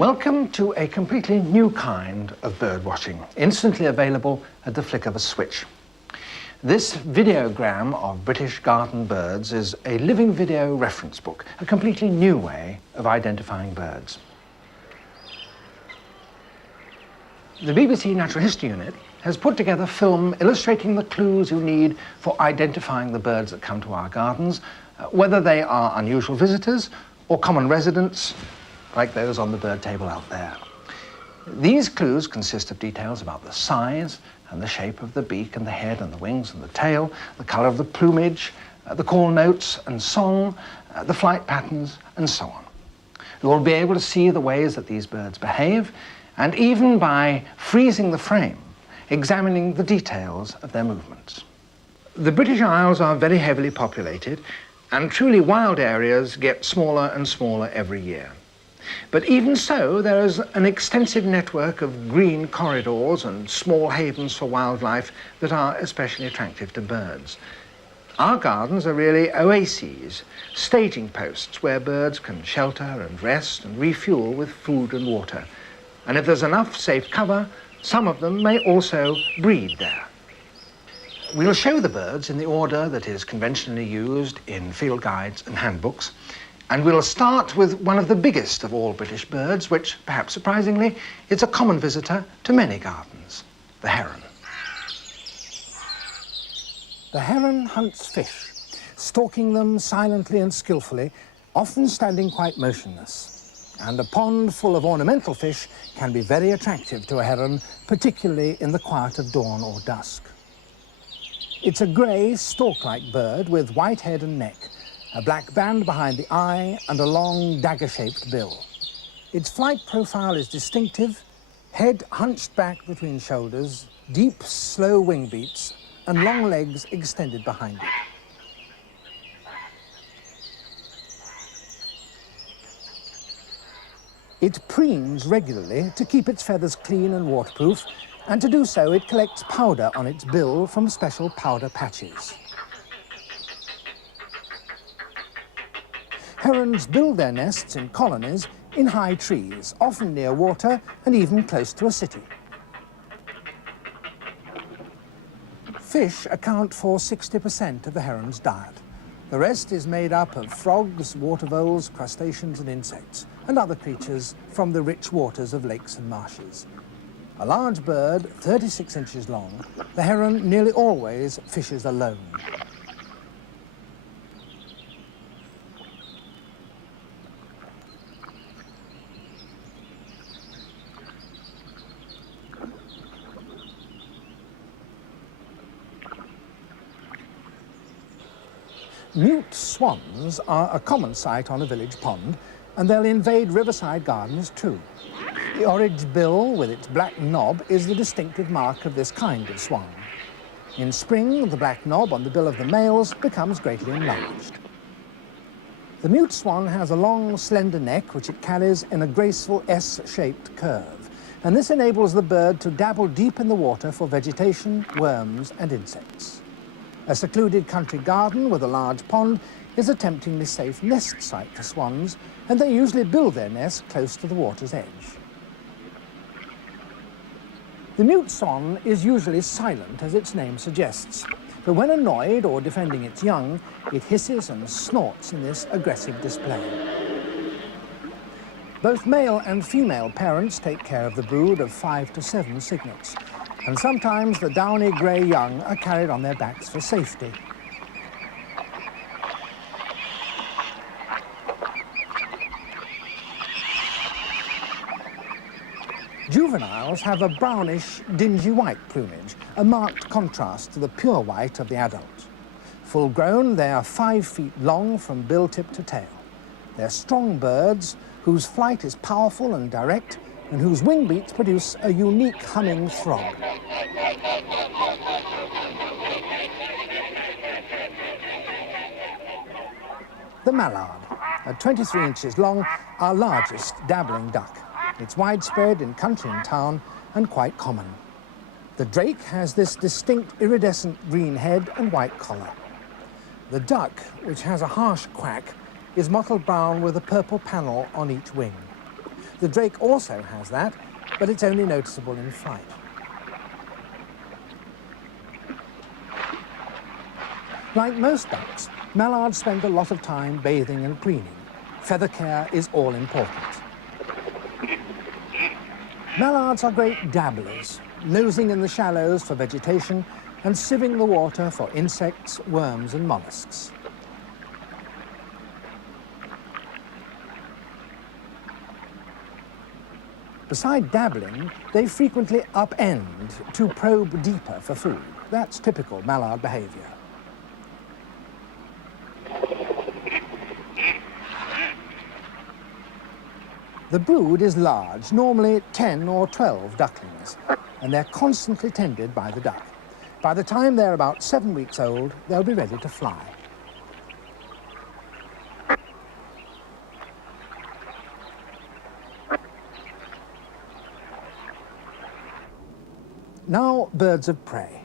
Welcome to a completely new kind of bird watching, instantly available at the flick of a switch. This videogram of British garden birds is a living video reference book, a completely new way of identifying birds. The BBC Natural History Unit has put together film illustrating the clues you need for identifying the birds that come to our gardens, whether they are unusual visitors or common residents, like those on the bird table out there. These clues consist of details about the size and the shape of the beak and the head and the wings and the tail, the colour of the plumage, the call notes and song, the flight patterns, and so on. You will be able to see the ways that these birds behave, and even by freezing the frame, examining the details of their movements. The British Isles are very heavily populated, and truly wild areas get smaller and smaller every year. But even so, there is an extensive network of green corridors and small havens for wildlife that are especially attractive to birds. Our gardens are really oases, staging posts where birds can shelter and rest and refuel with food and water. And if there's enough safe cover, some of them may also breed there. We'll show the birds in the order that is conventionally used in field guides and handbooks. And we'll start with one of the biggest of all British birds, which, perhaps surprisingly, is a common visitor to many gardens, the heron. The heron hunts fish, stalking them silently and skillfully, often standing quite motionless. And a pond full of ornamental fish can be very attractive to a heron, particularly in the quiet of dawn or dusk. It's a grey, stork-like bird with white head and neck, a black band behind the eye, and a long dagger-shaped bill. Its flight profile is distinctive, head hunched back between shoulders, deep, slow wing beats, and long legs extended behind it. It preens regularly to keep its feathers clean and waterproof, and to do so it collects powder on its bill from special powder patches. Herons build their nests in colonies in high trees, often near water and even close to a city. Fish account for 60% of the heron's diet. The rest is made up of frogs, water voles, crustaceans and insects, and other creatures from the rich waters of lakes and marshes. A large bird, 36 inches long, the heron nearly always fishes alone. Mute swans are a common sight on a village pond, and they'll invade riverside gardens too. The orange bill with its black knob is the distinctive mark of this kind of swan. In spring, the black knob on the bill of the males becomes greatly enlarged. The mute swan has a long, slender neck which it carries in a graceful S-shaped curve, and this enables the bird to dabble deep in the water for vegetation, worms and insects. A secluded country garden with a large pond is a temptingly safe nest site for swans, and they usually build their nests close to the water's edge. The mute swan is usually silent, as its name suggests, but when annoyed or defending its young, it hisses and snorts in this aggressive display. Both male and female parents take care of the brood of 5 to 7 cygnets, and sometimes the downy grey young are carried on their backs for safety. Juveniles have a brownish, dingy white plumage, a marked contrast to the pure white of the adult. Full grown, they are 5 feet long from bill tip to tail. They're strong birds whose flight is powerful and direct, and whose wing beats produce a unique humming throb. The mallard, at 23 inches long, our largest dabbling duck. It's widespread in country and town and quite common. The drake has this distinct iridescent green head and white collar. The duck, which has a harsh quack, is mottled brown with a purple panel on each wing. The drake also has that, but it's only noticeable in flight. Like most ducks, mallards spend a lot of time bathing and preening. Feather care is all important. Mallards are great dabblers, nosing in the shallows for vegetation and sieving the water for insects, worms and mollusks. Beside dabbling, they frequently upend to probe deeper for food. That's typical mallard behavior. The brood is large, normally 10 or 12 ducklings, and they're constantly tended by the duck. By the time they're about 7 weeks old, they'll be ready to fly. Now, birds of prey.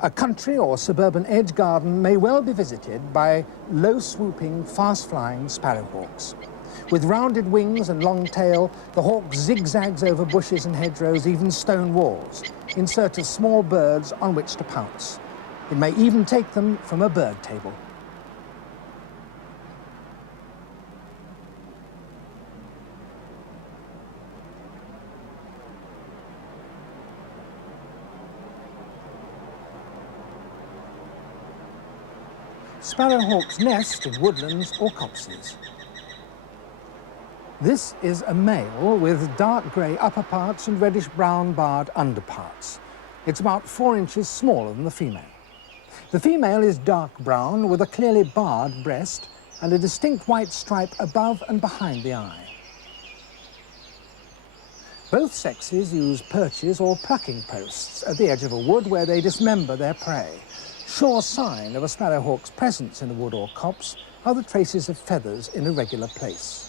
A country or suburban edge garden may well be visited by low-swooping, fast-flying sparrowhawks. With rounded wings and long tail, the hawk zigzags over bushes and hedgerows, even stone walls, in search of small birds on which to pounce. It may even take them from a bird table. Sparrowhawks nest in woodlands or copses. This is a male with dark grey upperparts and reddish-brown barred underparts. It's about 4 inches smaller than the female. The female is dark brown with a clearly barred breast and a distinct white stripe above and behind the eye. Both sexes use perches or plucking posts at the edge of a wood where they dismember their prey. Sure sign of a sparrowhawk's presence in a wood or copse are the traces of feathers in a regular place.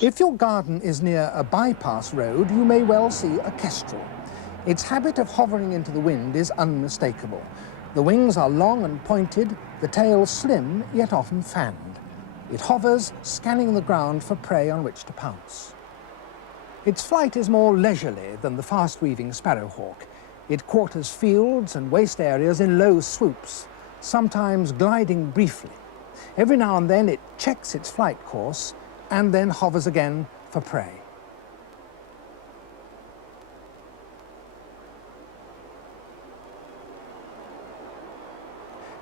If your garden is near a bypass road, you may well see a kestrel. Its habit of hovering into the wind is unmistakable. The wings are long and pointed, the tail slim, yet often fanned. It hovers, scanning the ground for prey on which to pounce. Its flight is more leisurely than the fast-weaving sparrowhawk. It quarters fields and waste areas in low swoops, sometimes gliding briefly. Every now and then it checks its flight course and then hovers again for prey.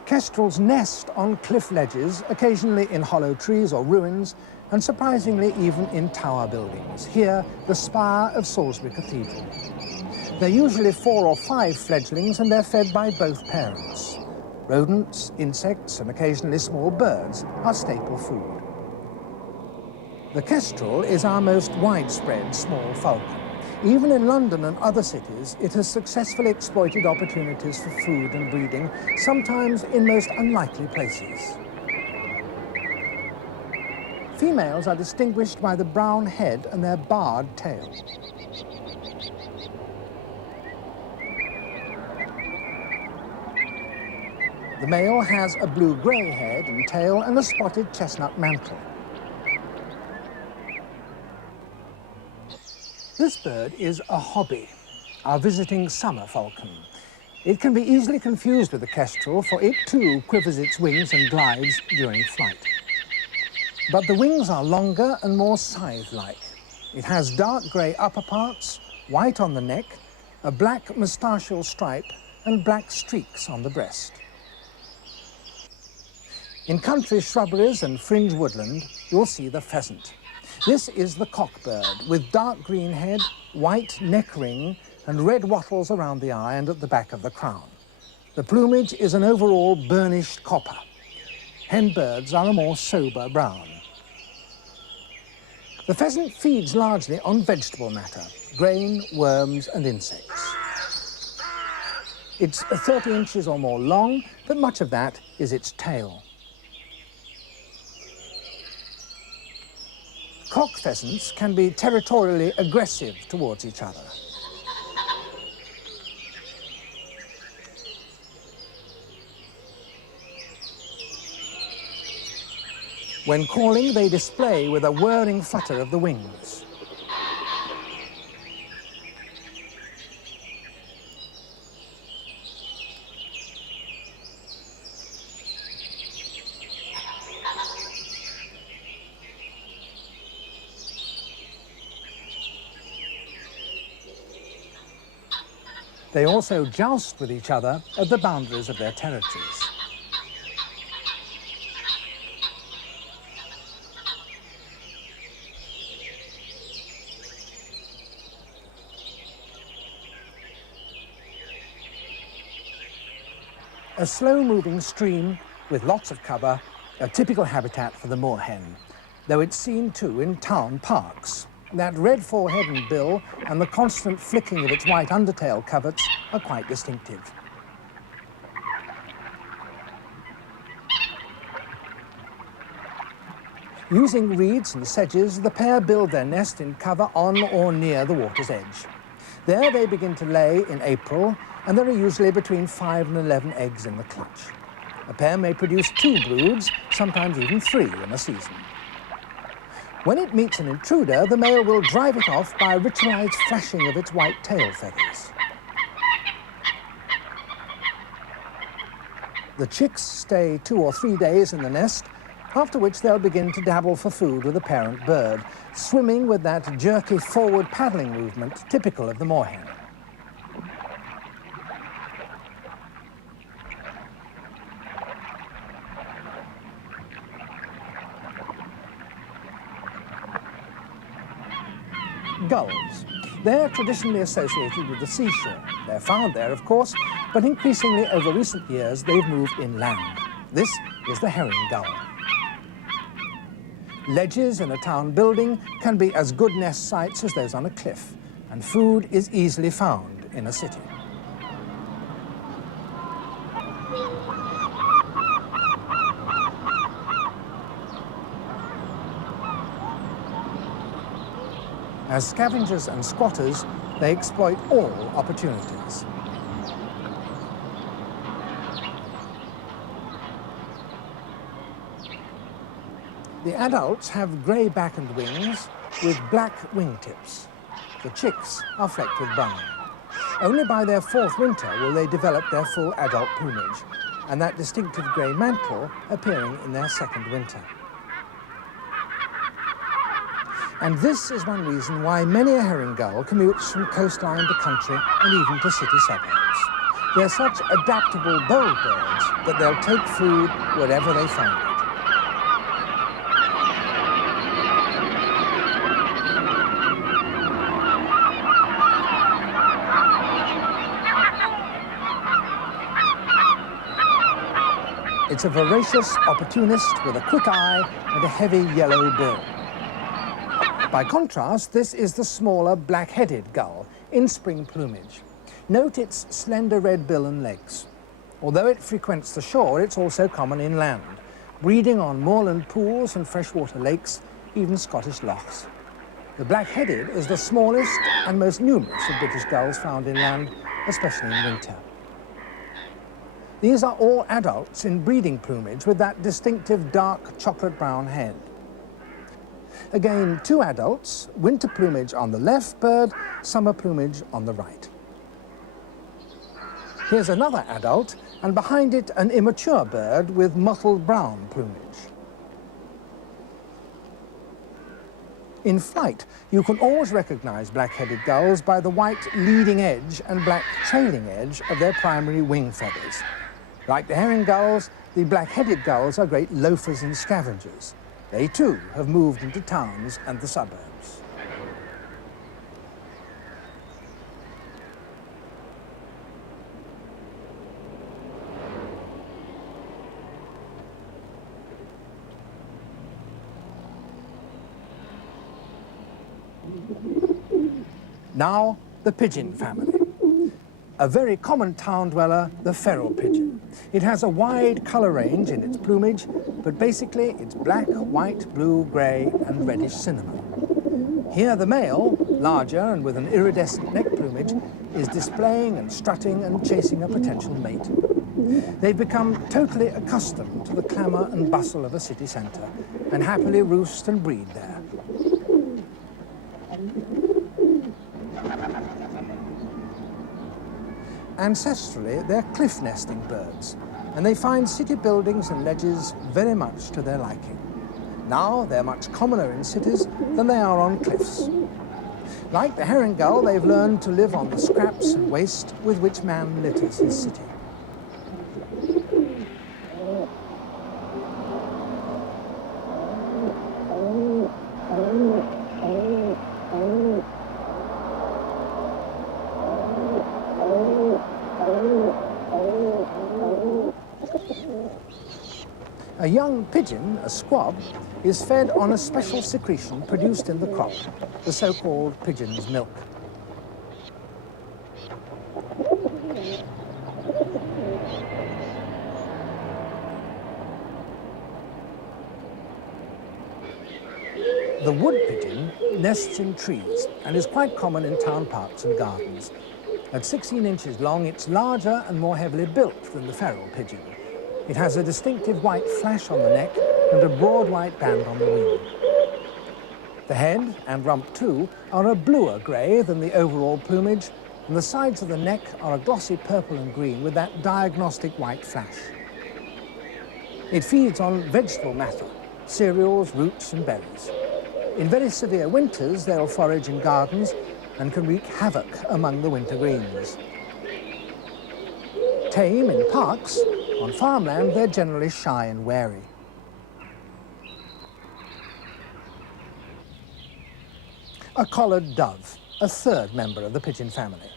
Kestrels nest on cliff ledges, occasionally in hollow trees or ruins, and surprisingly even in tower buildings. Here, the spire of Salisbury Cathedral. They're usually 4 or 5 fledglings and they're fed by both parents. Rodents, insects, and occasionally small birds are staple food. The kestrel is our most widespread small falcon. Even in London and other cities, it has successfully exploited opportunities for food and breeding, sometimes in most unlikely places. Females are distinguished by the brown head and their barred tail. The male has a blue-grey head and tail and a spotted chestnut mantle. This bird is a hobby, our visiting summer falcon. It can be easily confused with the kestrel, for it too quivers its wings and glides during flight. But the wings are longer and more scythe-like. It has dark grey upperparts, white on the neck, a black moustachial stripe, and black streaks on the breast. In country shrubberies and fringe woodland, you'll see the pheasant. This is the cockbird, with dark green head, white neck ring, and red wattles around the eye and at the back of the crown. The plumage is an overall burnished copper. Hen birds are a more sober brown. The pheasant feeds largely on vegetable matter, grain, worms, and insects. It's 30 inches or more long, but much of that is its tail. cock pheasants can be territorially aggressive towards each other. When calling, they display with a whirring flutter of the wings. They also joust with each other at the boundaries of their territories. A slow-moving stream with lots of cover, a typical habitat for the moorhen, though it's seen too in town parks. That red forehead and bill and the constant flicking of its white undertail coverts are quite distinctive. Using reeds and sedges, the pair build their nest in cover on or near the water's edge. There they begin to lay in April, and there are usually between 5 and 11 eggs in the clutch. A pair may produce 2 broods, sometimes even 3 in a season. When it meets an intruder, the male will drive it off by a ritualized flashing of its white tail feathers. The chicks stay 2 or 3 days in the nest, after which they'll begin to dabble for food with the parent bird, swimming with that jerky forward paddling movement typical of the moorhen. Gulls. They're traditionally associated with the seashore. They're found there, of course, but increasingly over recent years they've moved inland. This is the herring gull. Ledges in a town building can be as good nest sites as those on a cliff, and food is easily found in a city. As scavengers and squatters, they exploit all opportunities. The adults have grey back and wings with black wingtips. The chicks are flecked with brown. Only by their 4th winter will they develop their full adult plumage, and that distinctive grey mantle appearing in their 2nd winter. And this is one reason why many a herring gull commutes from coastline to country and even to city suburbs. They're such adaptable, bold birds that they'll take food wherever they find it. It's a voracious opportunist with a quick eye and a heavy yellow bill. By contrast, this is the smaller black-headed gull in spring plumage. Note its slender red bill and legs. Although it frequents the shore, it's also common inland, breeding on moorland pools and freshwater lakes, even Scottish lochs. The black-headed is the smallest and most numerous of British gulls found inland, especially in winter. These are all adults in breeding plumage with that distinctive dark chocolate-brown head. Again, 2 adults, winter plumage on the left bird, summer plumage on the right. Here's another adult, and behind it an immature bird with mottled brown plumage. In flight, you can always recognize black-headed gulls by the white leading edge and black trailing edge of their primary wing feathers. Like the herring gulls, the black-headed gulls are great loafers and scavengers. They too have moved into towns and the suburbs. Now, the pigeon family. A very common town dweller, the feral pigeon. It has a wide colour range in its plumage, but basically it's black, white, blue, grey and reddish cinnamon. Here the male, larger and with an iridescent neck plumage, is displaying and strutting and chasing a potential mate. They've become totally accustomed to the clamour and bustle of a city centre and happily roost and breed there. Ancestrally, they're cliff nesting birds, and they find city buildings and ledges very much to their liking. Now they're much commoner in cities than they are on cliffs. Like the herring gull, they've learned to live on the scraps and waste with which man litters his city. A young pigeon, a squab, is fed on a special secretion produced in the crop, the so-called pigeon's milk. The wood pigeon nests in trees and is quite common in town parks and gardens. At 16 inches long, it's larger and more heavily built than the feral pigeon. It has a distinctive white flash on the neck and a broad white band on the wing. The head, and rump too, are a bluer grey than the overall plumage, and the sides of the neck are a glossy purple and green with that diagnostic white flash. It feeds on vegetable matter, cereals, roots and berries. In very severe winters, they'll forage in gardens and can wreak havoc among the winter greens. Tame in parks, on farmland they're generally shy and wary. A collared dove, a third member of the pigeon family.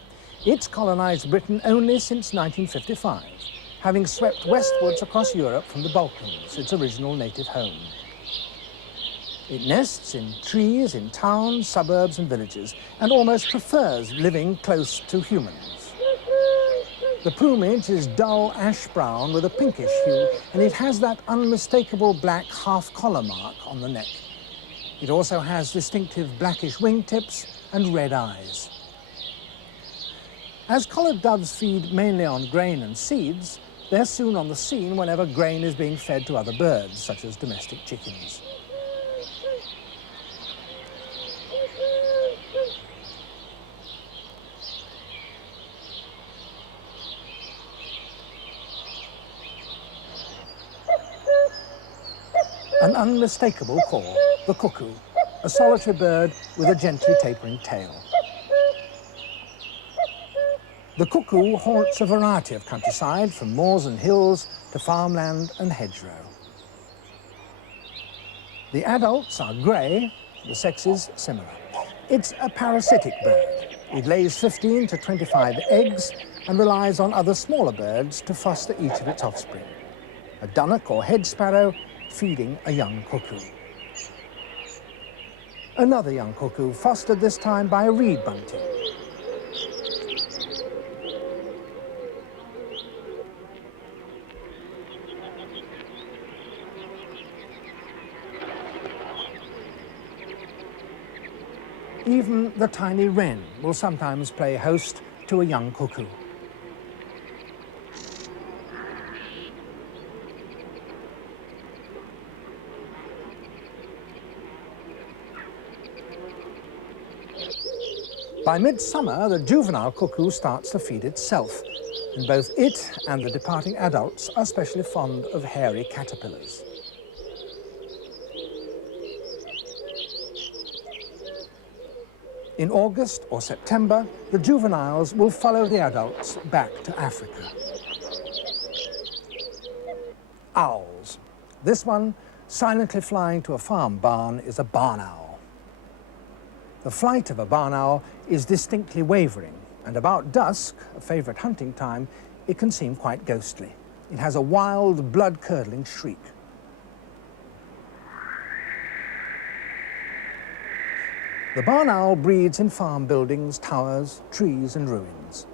It's colonised Britain only since 1955, having swept westwards across Europe from the Balkans, its original native home. It nests in trees, in towns, suburbs and villages, and almost prefers living close to humans. The plumage is dull ash-brown with a pinkish hue, and it has that unmistakable black half-collar mark on the neck. It also has distinctive blackish wingtips and red eyes. As collared doves feed mainly on grain and seeds, they're soon on the scene whenever grain is being fed to other birds, such as domestic chickens. An unmistakable call, the cuckoo, a solitary bird with a gently tapering tail. The cuckoo haunts a variety of countryside, from moors and hills to farmland and hedgerow. The adults are grey, the sexes similar. It's a parasitic bird. It lays 15 to 25 eggs and relies on other smaller birds to foster each of its offspring. A dunnock or hedge sparrow feeding a young cuckoo. Another young cuckoo, fostered this time by a reed bunting. Even the tiny wren will sometimes play host to a young cuckoo. By midsummer, the juvenile cuckoo starts to feed itself, and both it and the departing adults are especially fond of hairy caterpillars. In August or September, the juveniles will follow the adults back to Africa. Owls. This one, silently flying to a farm barn, is a barn owl. The flight of a barn owl is distinctly wavering, and about dusk, a favourite hunting time, it can seem quite ghostly. It has a wild, blood-curdling shriek. The barn owl breeds in farm buildings, towers, trees and ruins.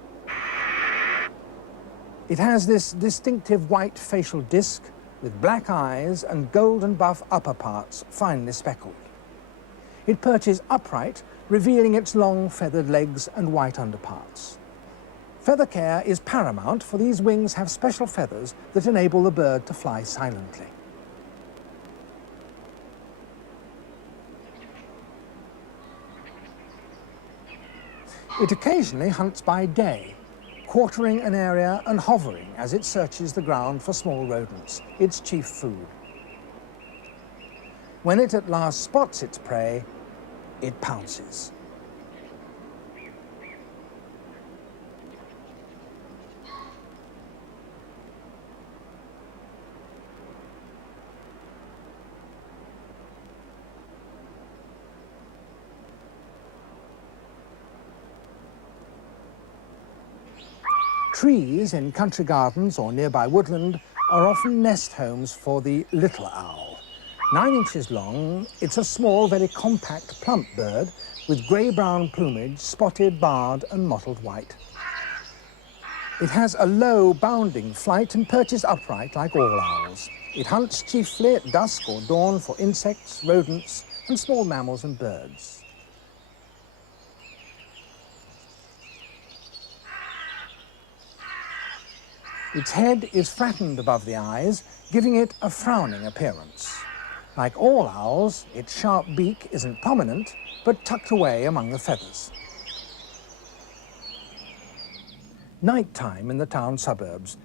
It has this distinctive white facial disc with black eyes and golden buff upper parts finely speckled. It perches upright, revealing its long feathered legs and white underparts. Feather care is paramount, for these wings have special feathers that enable the bird to fly silently. It occasionally hunts by day, quartering an area and hovering as it searches the ground for small rodents, its chief food. When it at last spots its prey, it pounces. Trees in country gardens or nearby woodland are often nest homes for the little owl. 9 inches long, it's a small, very compact, plump bird with grey-brown plumage, spotted, barred and mottled white. It has a low, bounding flight and perches upright like all owls. It hunts chiefly at dusk or dawn for insects, rodents and small mammals and birds. Its head is flattened above the eyes, giving it a frowning appearance. Like all owls, its sharp beak isn't prominent, but tucked away among the feathers. Night-time in the town suburbs,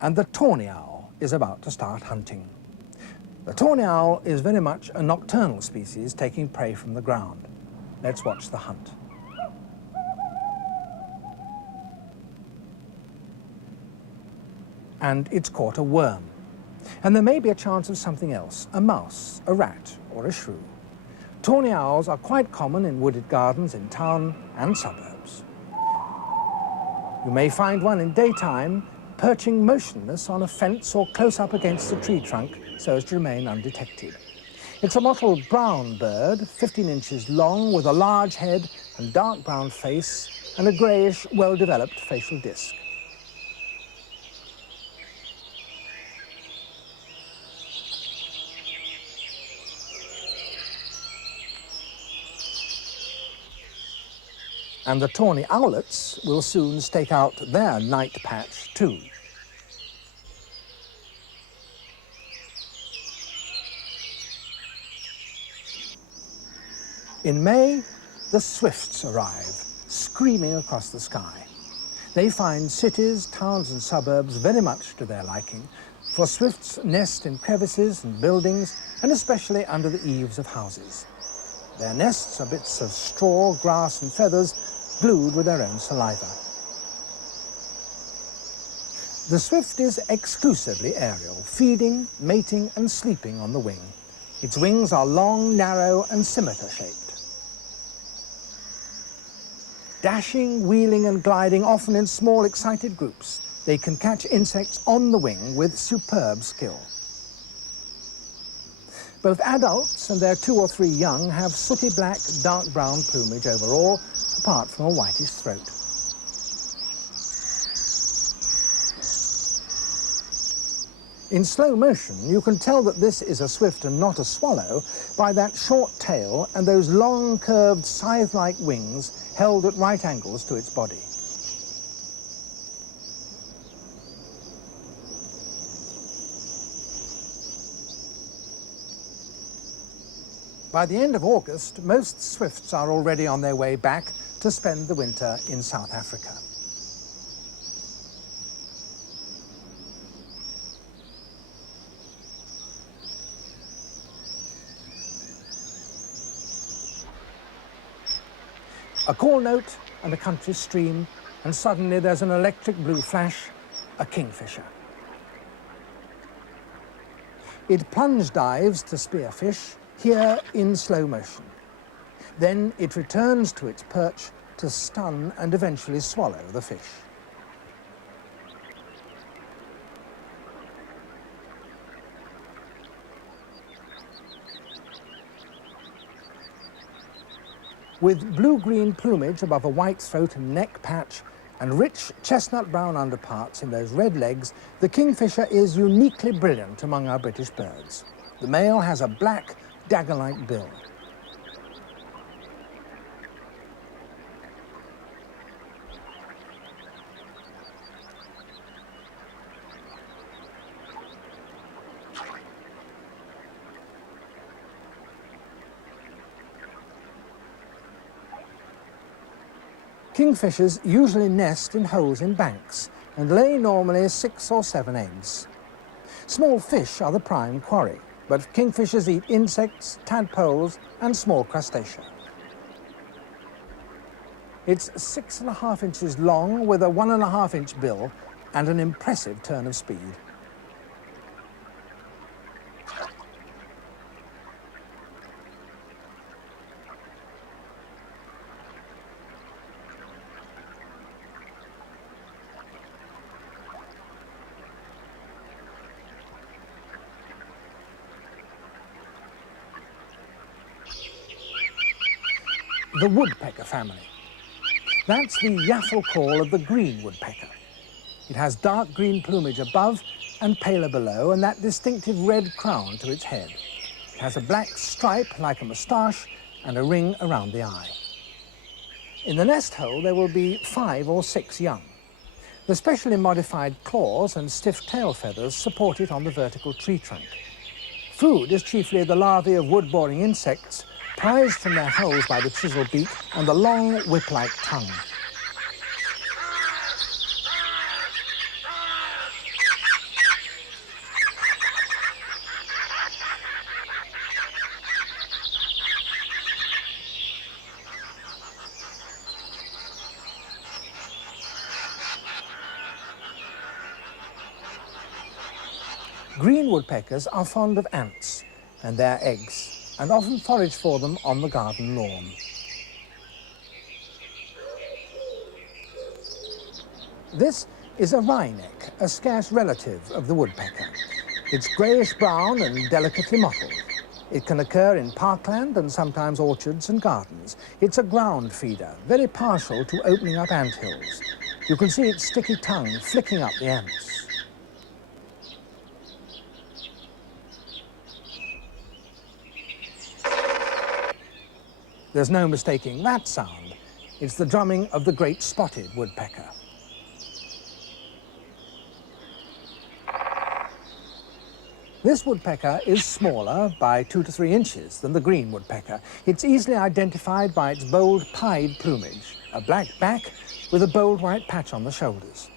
and the tawny owl is about to start hunting. The tawny owl is very much a nocturnal species, taking prey from the ground. Let's watch the hunt. And it's caught a worm. And there may be a chance of something else, a mouse, a rat, or a shrew. Tawny owls are quite common in wooded gardens in town and suburbs. You may find one in daytime, perching motionless on a fence or close up against a tree trunk so as to remain undetected. It's a mottled brown bird, 15 inches long, with a large head and dark brown face and a greyish, well-developed facial disc. And the tawny owlets will soon stake out their night patch too. In May, the swifts arrive, screaming across the sky. They find cities, towns and suburbs very much to their liking, for swifts nest in crevices and buildings, and especially under the eaves of houses. Their nests are bits of straw, grass and feathers, glued with their own saliva. The swift is exclusively aerial, feeding, mating and sleeping on the wing. Its wings are long, narrow and scimitar-shaped. Dashing, wheeling and gliding, often in small, excited groups, they can catch insects on the wing with superb skill. Both adults and their 2 or 3 young have sooty black, dark brown plumage overall, apart from a whitish throat. In slow motion, you can tell that this is a swift and not a swallow by that short tail and those long, curved, scythe-like wings held at right angles to its body. By the end of August, most swifts are already on their way back to spend the winter in South Africa. A call note and a country stream, and suddenly there's an electric blue flash, a kingfisher. It plunge dives to spear fish, here in slow motion. Then it returns to its perch to stun and eventually swallow the fish. With blue-green plumage above a white throat and neck patch and rich chestnut-brown underparts in those red legs, the kingfisher is uniquely brilliant among our British birds. The male has a black, dagger-like bill. Kingfishers usually nest in holes in banks and lay normally 6 or 7 eggs. Small fish are the prime quarry, but kingfishers eat insects, tadpoles and small crustacea. It's 6.5 inches long with a 1.5-inch bill and an impressive turn of speed. The woodpecker family. That's the yaffle call of the green woodpecker. It has dark green plumage above and paler below, and that distinctive red crown to its head. It has a black stripe like a moustache and a ring around the eye. In the nest hole there will be 5 or 6 young. The specially modified claws and stiff tail feathers support it on the vertical tree trunk. Food is chiefly the larvae of wood-boring insects, prized from their holes by the chisel beak and the long whip-like tongue. Green woodpeckers are fond of ants and their eggs, and often forage for them on the garden lawn. This is a wryneck, a scarce relative of the woodpecker. It's greyish-brown and delicately mottled. It can occur in parkland and sometimes orchards and gardens. It's a ground feeder, very partial to opening up anthills. You can see its sticky tongue flicking up the ants. There's no mistaking that sound. It's the drumming of the great spotted woodpecker. This woodpecker is smaller by 2 to 3 inches than the green woodpecker. It's easily identified by its bold pied plumage, a black back with a bold white patch on the shoulders.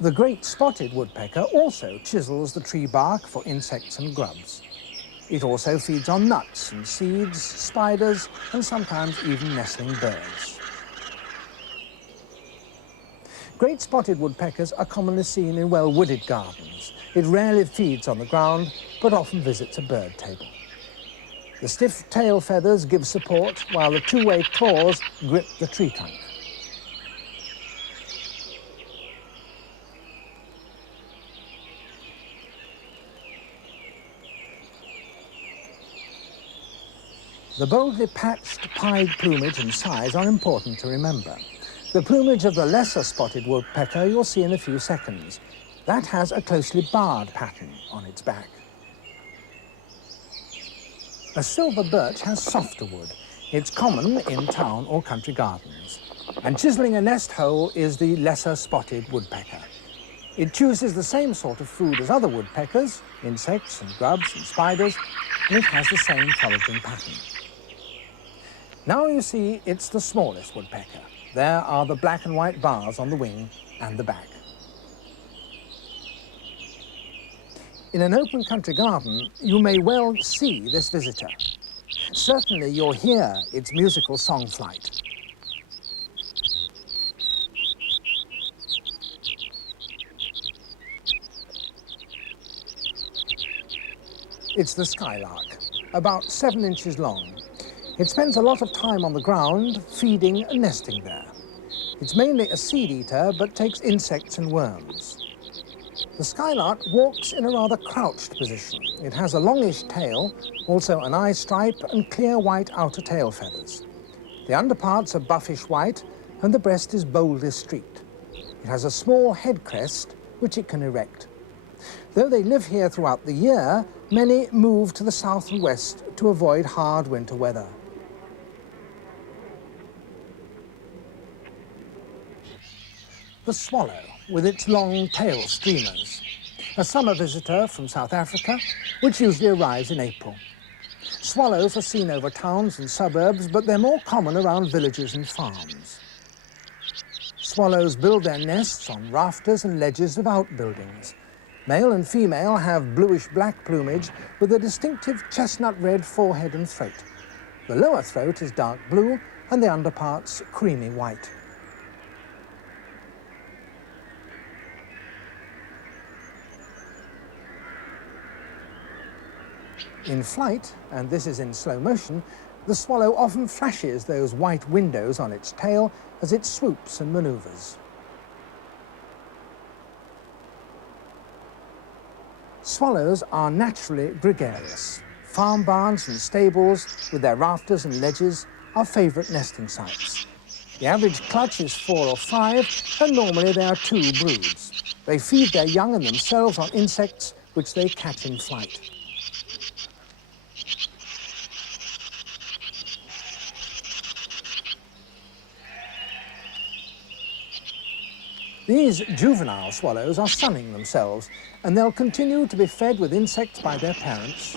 The great spotted woodpecker also chisels the tree bark for insects and grubs. It also feeds on nuts and seeds, spiders, and sometimes even nestling birds. Great spotted woodpeckers are commonly seen in well-wooded gardens. It rarely feeds on the ground, but often visits a bird table. The stiff tail feathers give support, while the two-way claws grip the tree trunk. The boldly patched pied plumage and size are important to remember. The plumage of the lesser spotted woodpecker you'll see in a few seconds. That has a closely barred pattern on its back. A silver birch has softer wood. It's common in town or country gardens. And chiseling a nest hole is the lesser spotted woodpecker. It chooses the same sort of food as other woodpeckers, insects and grubs and spiders, and it has the same foraging pattern. Now you see it's the smallest woodpecker. There are the black and white bars on the wing and the back. In an open country garden, you may well see this visitor. Certainly you'll hear its musical song flight. It's the skylark, about 7 inches long. It spends a lot of time on the ground, feeding and nesting there. It's mainly a seed eater, but takes insects and worms. The skylark walks in a rather crouched position. It has a longish tail, also an eye stripe and clear white outer tail feathers. The underparts are buffish white and the breast is boldly streaked. It has a small head crest, which it can erect. Though they live here throughout the year, many move to the south and west to avoid hard winter weather. The swallow, with its long tail streamers. A summer visitor from South Africa, which usually arrives in April. Swallows are seen over towns and suburbs, but they're more common around villages and farms. Swallows build their nests on rafters and ledges of outbuildings. Male and female have bluish-black plumage with a distinctive chestnut-red forehead and throat. The lower throat is dark blue and the underparts creamy white. In flight, and this is in slow motion, the swallow often flashes those white windows on its tail as it swoops and manoeuvres. Swallows are naturally gregarious. Farm barns and stables, with their rafters and ledges, are favourite nesting sites. The average clutch is 4 or 5, and normally there are 2 broods. They feed their young and themselves on insects which they catch in flight. These juvenile swallows are sunning themselves, and they'll continue to be fed with insects by their parents.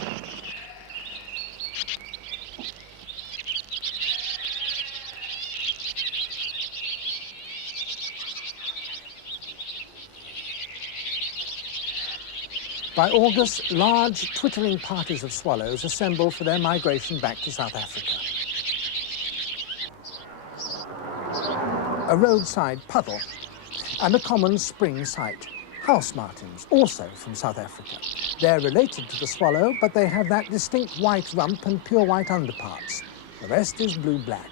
By August, large twittering parties of swallows assemble for their migration back to South Africa. A roadside puddle and a common spring site. House martins, also from South Africa. They're related to the swallow, but they have that distinct white rump and pure white underparts. The rest is blue-black.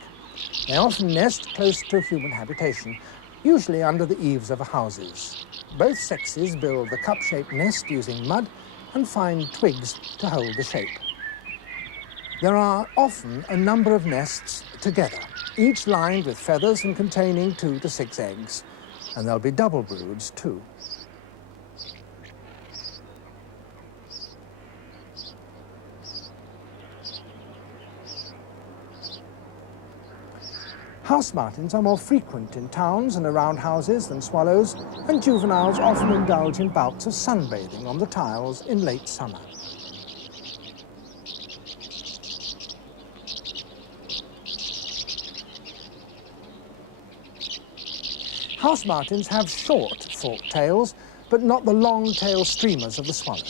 They often nest close to human habitation, usually under the eaves of houses. Both sexes build the cup-shaped nest using mud and fine twigs to hold the shape. There are often a number of nests together, each lined with feathers and containing 2 to 6 eggs. And there'll be double broods too. House martins are more frequent in towns and around houses than swallows, and juveniles often indulge in bouts of sunbathing on the tiles in late summer. House martins have short forked tails, but not the long tail streamers of the swallow,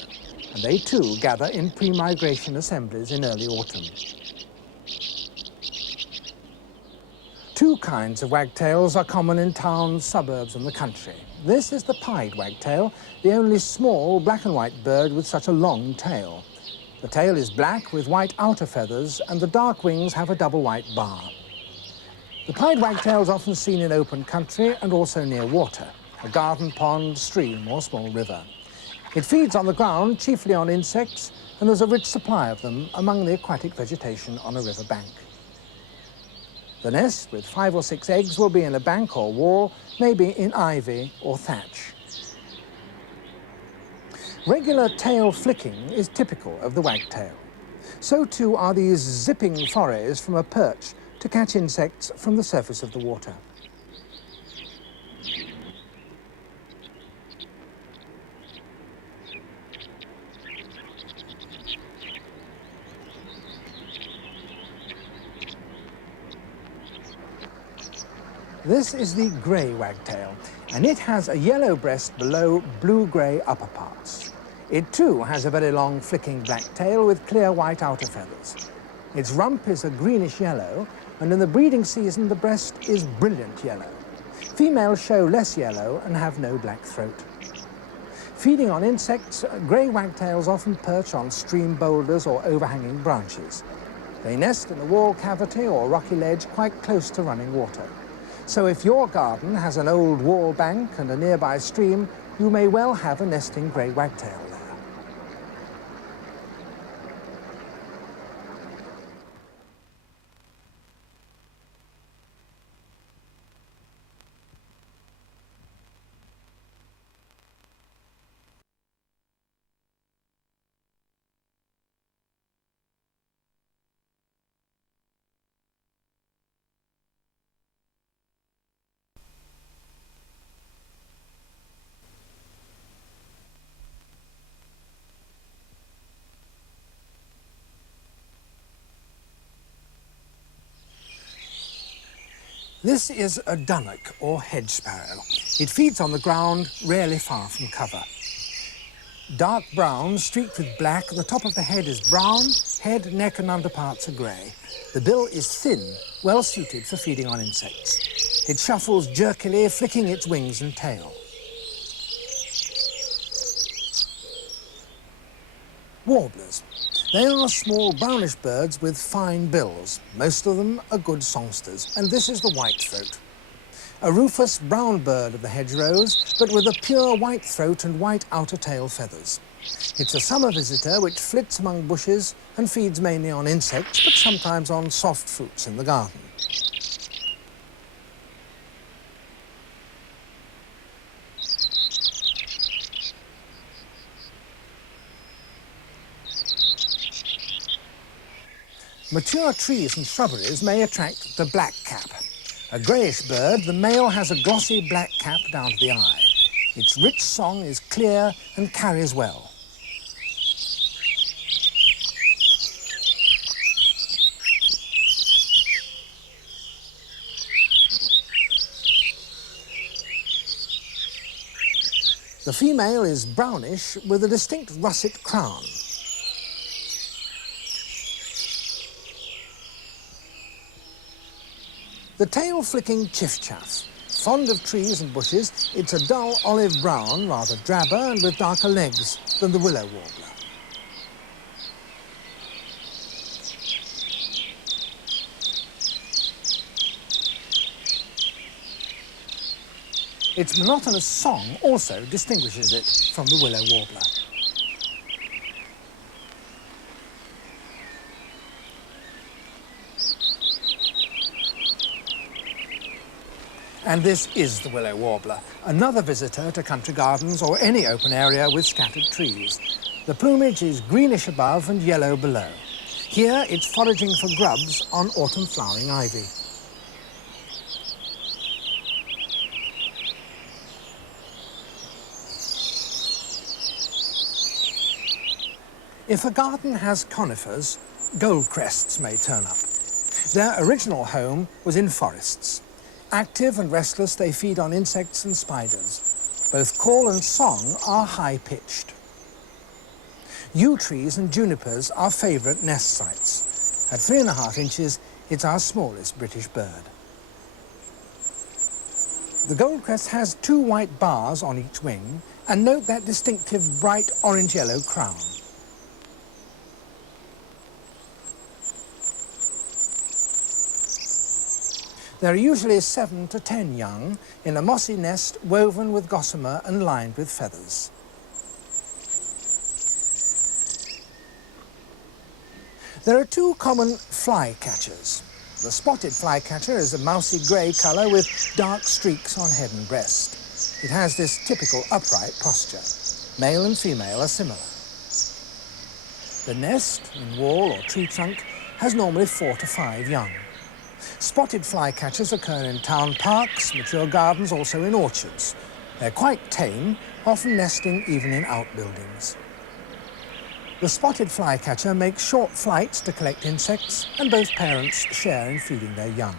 and they too gather in pre-migration assemblies in early autumn. 2 kinds of wagtails are common in towns, suburbs and the country. This is the pied wagtail, the only small black and white bird with such a long tail. The tail is black with white outer feathers, and the dark wings have a double white bar. The pied wagtail is often seen in open country and also near water, a garden pond, stream or small river. It feeds on the ground, chiefly on insects, and there's a rich supply of them among the aquatic vegetation on a river bank. The nest, with 5 or 6 eggs, will be in a bank or wall, maybe in ivy or thatch. Regular tail flicking is typical of the wagtail. So too are these zipping forays from a perch to catch insects from the surface of the water. This is the grey wagtail, and it has a yellow breast below blue-grey upper parts. It too has a very long flicking black tail with clear white outer feathers. Its rump is a greenish yellow, and in the breeding season the breast is brilliant yellow. Females show less yellow and have no black throat. Feeding on insects, grey wagtails often perch on stream boulders or overhanging branches. They nest in a wall cavity or rocky ledge quite close to running water. So if your garden has an old wall bank and a nearby stream, you may well have a nesting grey wagtail there. This is a dunnock, or hedge sparrow. It feeds on the ground, rarely far from cover. Dark brown, streaked with black, the top of the head is brown, head, neck and underparts are grey. The bill is thin, well suited for feeding on insects. It shuffles jerkily, flicking its wings and tail. Warblers. They are small brownish birds with fine bills. Most of them are good songsters, and this is the whitethroat. A rufous brown bird of the hedgerows, but with a pure white throat and white outer tail feathers. It's a summer visitor which flits among bushes and feeds mainly on insects, but sometimes on soft fruits in the garden. Mature trees and shrubberies may attract the blackcap. A greyish bird, the male has a glossy black cap down to the eye. Its rich song is clear and carries well. The female is brownish with a distinct russet crown. The tail-flicking chiffchaff. Fond of trees and bushes, it's a dull olive brown, rather drabber and with darker legs than the willow warbler. Its monotonous song also distinguishes it from the willow warbler. And this is the willow warbler, another visitor to country gardens or any open area with scattered trees. The plumage is greenish above and yellow below. Here it's foraging for grubs on autumn flowering ivy. If a garden has conifers, goldcrests may turn up. Their original home was in forests. Active and restless, they feed on insects and spiders. Both call and song are high-pitched. Yew trees and junipers are favourite nest sites. At 3.5 inches, it's our smallest British bird. The goldcrest has 2 white bars on each wing, and note that distinctive bright orange-yellow crown. There are usually 7 to 10 young in a mossy nest woven with gossamer and lined with feathers. There are 2 common flycatchers. The spotted flycatcher is a mousy grey colour with dark streaks on head and breast. It has this typical upright posture. Male and female are similar. The nest, in wall or tree trunk, has normally 4 to 5 young. Spotted flycatchers occur in town parks, mature gardens, also in orchards. They're quite tame, often nesting even in outbuildings. The spotted flycatcher makes short flights to collect insects, and both parents share in feeding their young.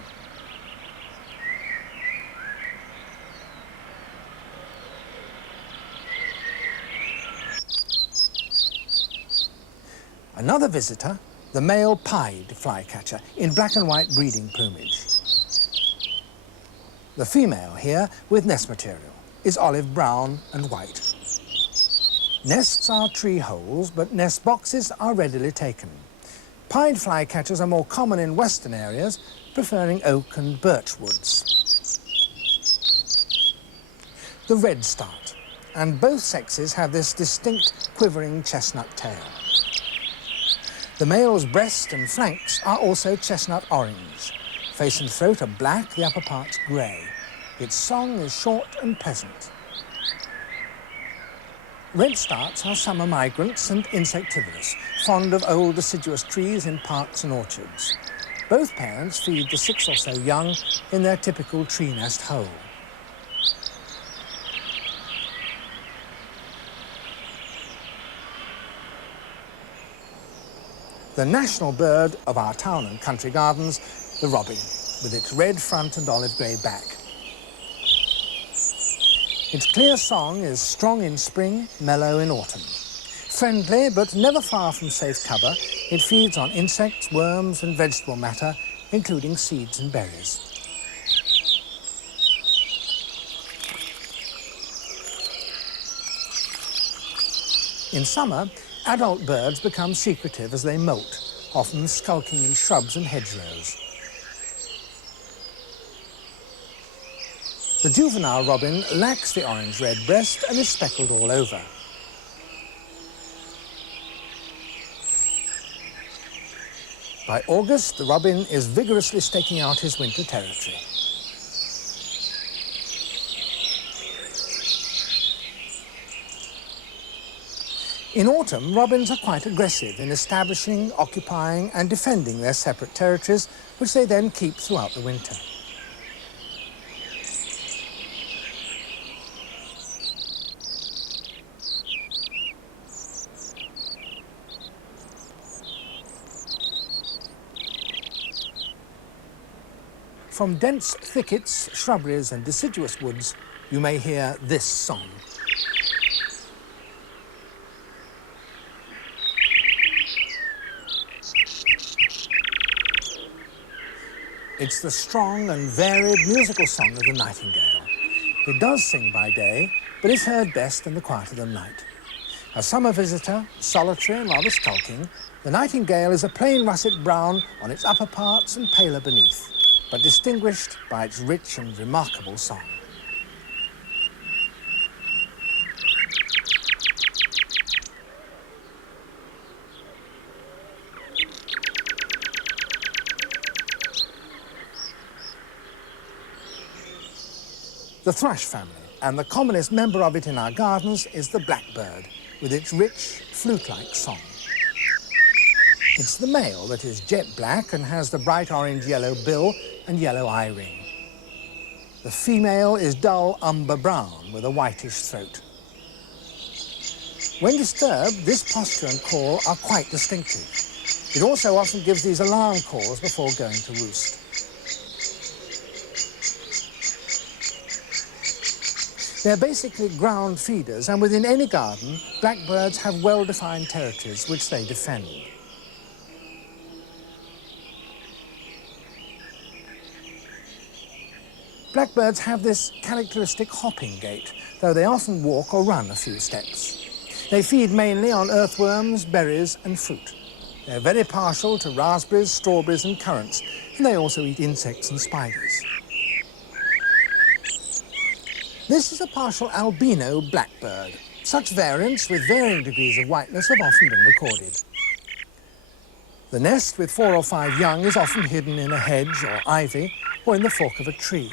Another visitor, the male pied flycatcher in black and white breeding plumage. The female here, with nest material, is olive brown and white. Nests are tree holes, but nest boxes are readily taken. Pied flycatchers are more common in western areas, preferring oak and birch woods. The redstart, and both sexes have this distinct quivering chestnut tail. The male's breast and flanks are also chestnut orange. Face and throat are black, the upper parts grey. Its song is short and pleasant. Redstarts are summer migrants and insectivorous, fond of old deciduous trees in parks and orchards. Both parents feed the 6 or so young in their typical tree nest hole. The national bird of our town and country gardens, the robin. with its red front and olive grey back. Its clear song is strong in spring, mellow in autumn. Friendly, but never far from safe cover, it feeds on insects, worms and vegetable matter, including seeds and berries. In summer, adult birds become secretive as they molt, often skulking in shrubs and hedgerows. The juvenile robin lacks the orange-red breast and is speckled all over. By August, the robin is vigorously staking out his winter territory. In autumn, robins are quite aggressive in establishing, occupying and defending their separate territories, which they then keep throughout the winter. From dense thickets, shrubberies and deciduous woods, you may hear this song. It's the strong and varied musical song of the nightingale. It does sing by day, but is heard best in the quiet of the night. A summer visitor, solitary and rather skulking, the nightingale is a plain russet brown on its upper parts and paler beneath, but distinguished by its rich and remarkable song. The thrush family, and the commonest member of it in our gardens is the blackbird, with its rich, flute-like song. It's the male that is jet black and has the bright orange-yellow bill and yellow eye ring. The female is dull umber brown with a whitish throat. When disturbed, this posture and call are quite distinctive. It also often gives these alarm calls before going to roost. They're basically ground feeders, and within any garden, blackbirds have well-defined territories which they defend. Blackbirds have this characteristic hopping gait, though they often walk or run a few steps. They feed mainly on earthworms, berries and fruit. They're very partial to raspberries, strawberries and currants, and they also eat insects and spiders. This is a partial albino blackbird. Such variants with varying degrees of whiteness have often been recorded. The nest with 4 or 5 young is often hidden in a hedge or ivy or in the fork of a tree.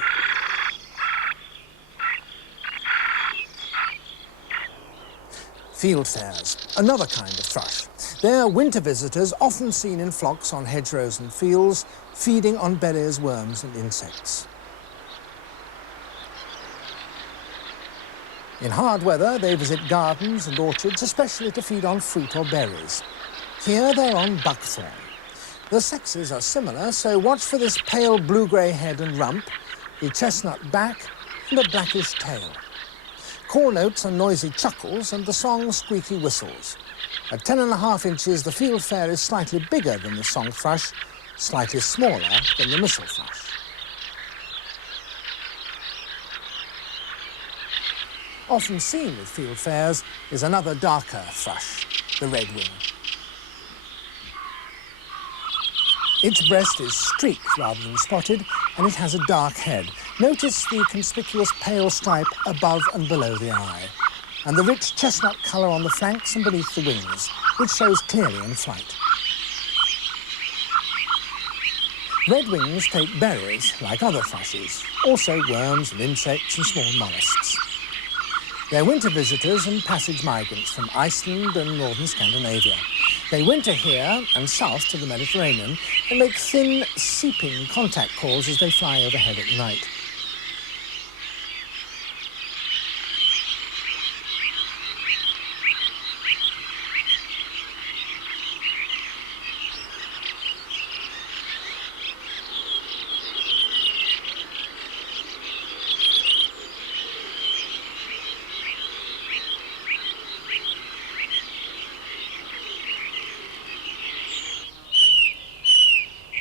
Fieldfares, another kind of thrush. They're winter visitors often seen in flocks on hedgerows and fields, feeding on berries, worms and insects. In hard weather, they visit gardens and orchards, especially to feed on fruit or berries. Here they're on buckthorn. The sexes are similar, so watch for this pale blue-grey head and rump, the chestnut back and a blackish tail. Call notes are noisy chuckles and the song squeaky whistles. At 10.5 inches, the fieldfare is slightly bigger than the song thrush, slightly smaller than the missel thrush. Often seen with fieldfares is another darker thrush, the redwing. Its breast is streaked rather than spotted, and it has a dark head. Notice the conspicuous pale stripe above and below the eye, and the rich chestnut colour on the flanks and beneath the wings, which shows clearly in flight. Redwings take berries, like other thrushes, also worms and insects and small molluscs. They're winter visitors and passage migrants from Iceland and northern Scandinavia. They winter here and south to the Mediterranean and make thin, seeping contact calls as they fly overhead at night.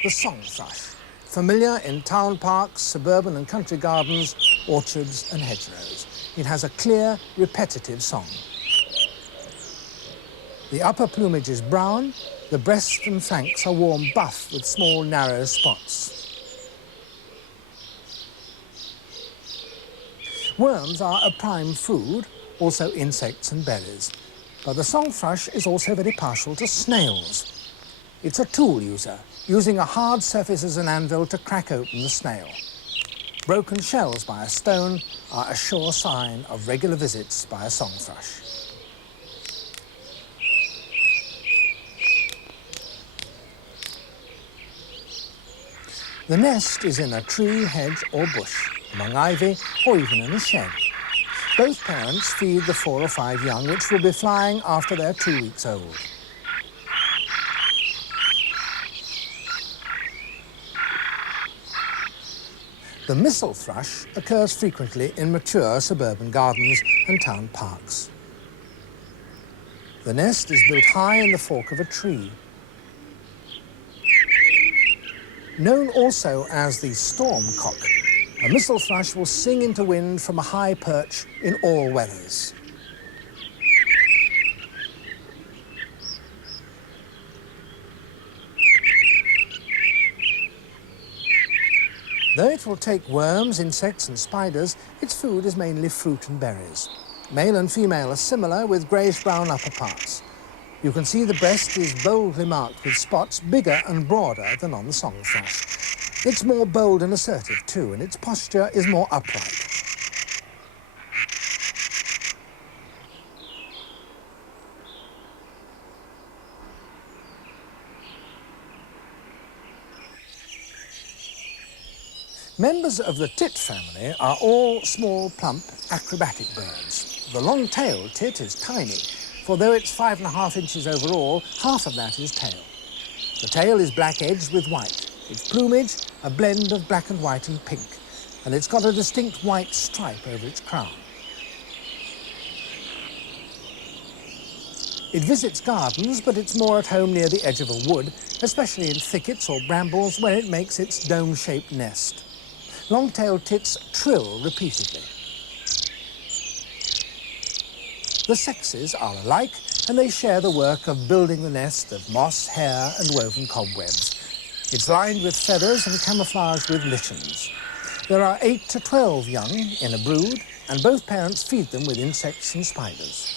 the song thrush, familiar in town parks, suburban and country gardens, orchards and hedgerows. It has a clear, repetitive song. The upper plumage is brown, the breast and flanks are warm buff with small, narrow spots. Worms are a prime food, also insects and berries. But the song thrush is also very partial to snails. It's a tool user, using a hard surface as an anvil to crack open the snail. Broken shells by a stone are a sure sign of regular visits by a song thrush. The nest is in a tree, hedge or bush, among ivy or even in a shed. Both parents feed the 4 or 5 young, which will be flying after they're 2 weeks old. The missel thrush occurs frequently in mature suburban gardens and town parks. The nest is built high in the fork of a tree. Known also as the storm cock, a missel thrush will sing into wind from a high perch in all weathers. Though it will take worms, insects and spiders, its food is mainly fruit and berries. Male and female are similar, with greyish-brown upper parts. You can see the breast is boldly marked with spots bigger and broader than on the song thrush. It's more bold and assertive too, and its posture is more upright. Members of the tit family are all small, plump, acrobatic birds. The long-tailed tit is tiny, for though it's 5.5 inches overall, half of that is tail. The tail is black-edged with white. Its plumage, a blend of black and white and pink, and it's got a distinct white stripe over its crown. It visits gardens, but it's more at home near the edge of a wood, especially in thickets or brambles where it makes its dome-shaped nest. Long-tailed tits trill repeatedly. The sexes are alike, and they share the work of building the nest of moss, hair and woven cobwebs. It's lined with feathers and camouflaged with lichens. There are 8 to 12 young in a brood, and both parents feed them with insects and spiders.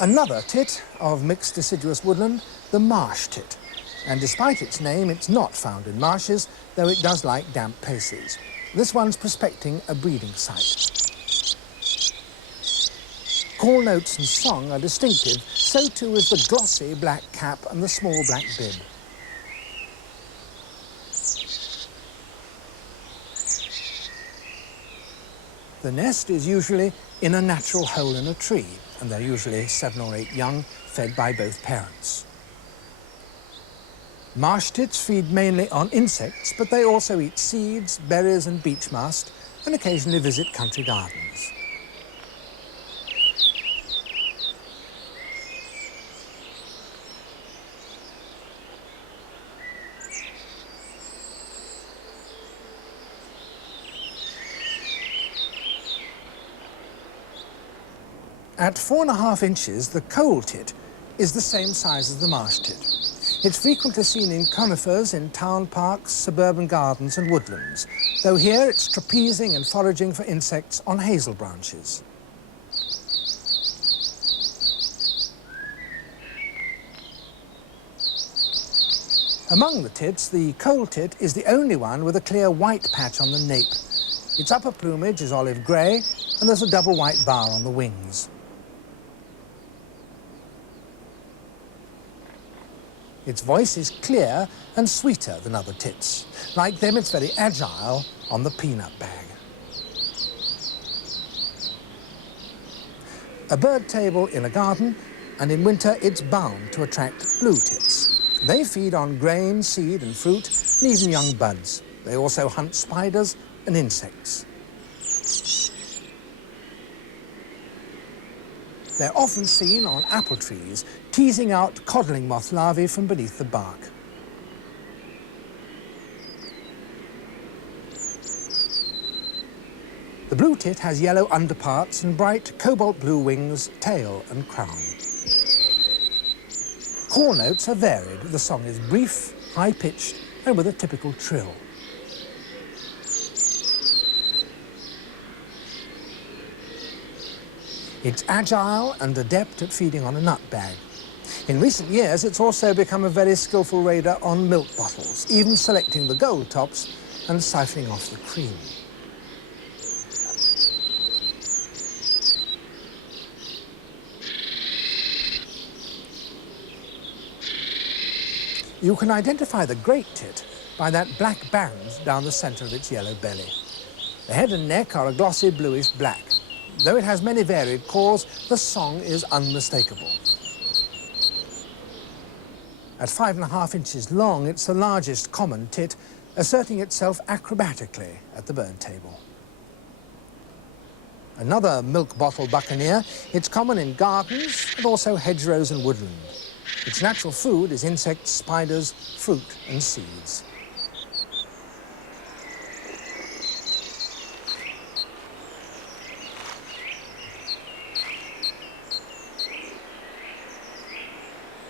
Another tit of mixed deciduous woodland, the marsh tit. And despite its name, it's not found in marshes, though it does like damp places. This one's prospecting a breeding site. Call notes and song are distinctive, so too is the glossy black cap and the small black bib. The nest is usually in a natural hole in a tree, and there are usually 7 or 8 young fed by both parents. Marsh tits feed mainly on insects, but they also eat seeds, berries and beech mast, and occasionally visit country gardens. At 4.5 inches, the coal tit is the same size as the marsh tit. It's frequently seen in conifers in town parks, suburban gardens and woodlands, though here it's trapezing and foraging for insects on hazel branches. Among the tits, the coal tit is the only one with a clear white patch on the nape. Its upper plumage is olive grey, and there's a double white bar on the wings. Its voice is clear and sweeter than other tits. Like them, it's very agile on the peanut bag. A bird table in a garden, and in winter it's bound to attract blue tits. They feed on grain, seed and fruit, and even young buds. They also hunt spiders and insects. They're often seen on apple trees, teasing out codling moth larvae from beneath the bark. The blue tit has yellow underparts and bright cobalt blue wings, tail and crown. Call notes are varied. The song is brief, high-pitched and with a typical trill. It's agile and adept at feeding on a nut bag. In recent years, it's also become a very skillful raider on milk bottles, even selecting the gold tops and siphoning off the cream. You can identify the great tit by that black band down the centre of its yellow belly. The head and neck are a glossy bluish black. Though it has many varied calls, the song is unmistakable. At 5.5 inches long, it's the largest common tit, asserting itself acrobatically at the bird table. Another milk bottle buccaneer, it's common in gardens and also hedgerows and woodland. Its natural food is insects, spiders, fruit and seeds.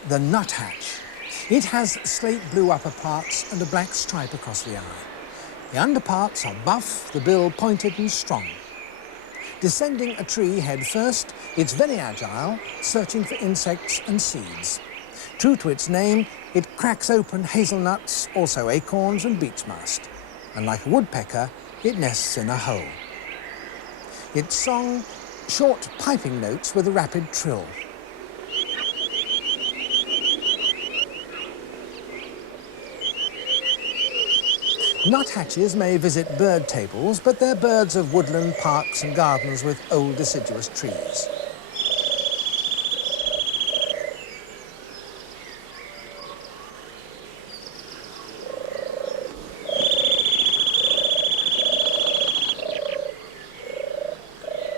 The nuthatch. It has slate blue upper parts and a black stripe across the eye. The underparts are buff, the bill pointed and strong. Descending a tree head first, it's very agile, searching for insects and seeds. True to its name, it cracks open hazelnuts, also acorns and beech mast. And like a woodpecker, it nests in a hole. Its song, short piping notes with a rapid trill. Nuthatches may visit bird tables, but they're birds of woodland, parks and gardens with old deciduous trees.